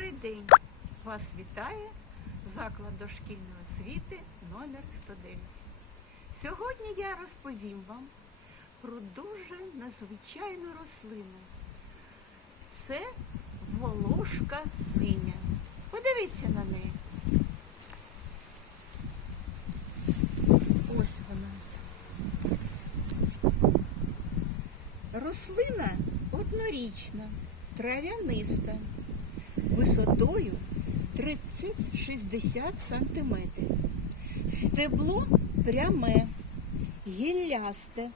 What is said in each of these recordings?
Добрий день! Вас вітає заклад дошкільної освіти номер 109. Сьогодні я розповім вам про дуже надзвичайну рослину. Це волошка синя. Подивіться на неї. Ось вона. Рослина однорічна, трав'яниста, висотою 30-60 см. Стебло пряме, гіллясте,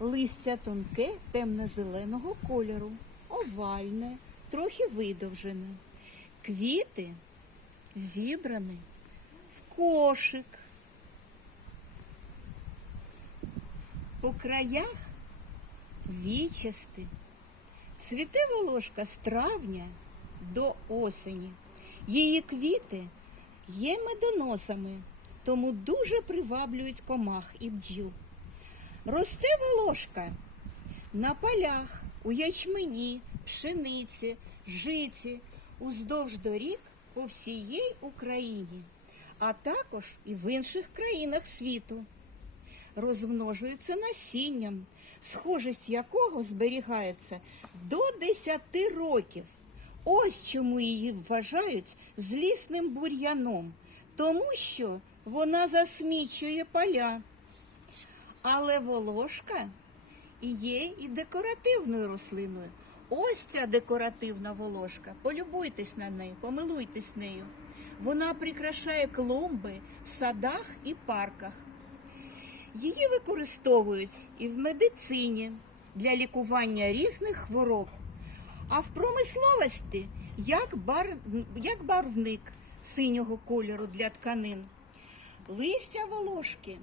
листя тонке темно-зеленого кольору, овальне, трохи видовжене. Квіти зібрані в кошик. По краях вічасти. Цвіте волошка з травня до осені. Її квіти є медоносами, тому дуже приваблюють комах і бджіл. Росте волошка на полях, у ячмені, пшениці, житі, уздовж доріг по всієї Україні, а також і в інших країнах світу розмножується насінням, схожість якого зберігається до 10 років. Ось чому її вважають злісним бур'яном, тому що вона засмічує поля. Але волошка є і декоративною рослиною. Ось ця декоративна волошка. Полюбуйтесь на нею, помилуйтесь нею. Вона прикрашає клумби в садах і парках. Її використовують і в медицині для лікування різних хвороб, а в промисловості як, бар... як барвник синього кольору для тканин. Листя волошки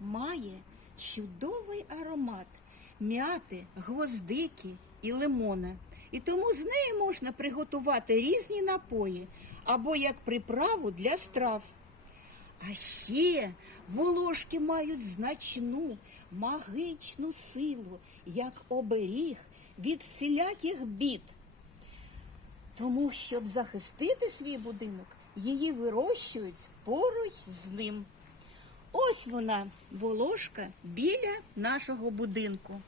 має чудовий аромат м'яти, гвоздики і лимона. І тому з неї можна приготувати різні напої або як приправу для страв. А ще волошки мають значну магічну силу, як оберіг від всіляких бід. Тому, щоб захистити свій будинок, її вирощують поруч з ним. Ось вона, волошка, біля нашого будинку.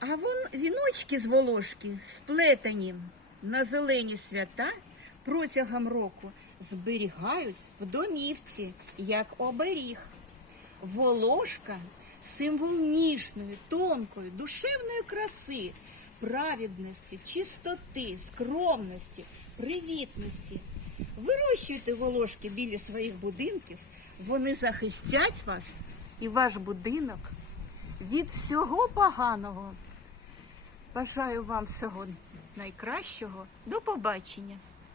А вон віночки з волошки сплетені на зелені свята протягом року зберігають в домівці як оберіг. Волошка символ ніжної, тонкої, душевної краси, праведності, чистоти, скромності, привітності. Вирощуйте волошки біля своїх будинків, вони захистять вас і ваш будинок від всього поганого. Бажаю вам всього найкращого. До побачення!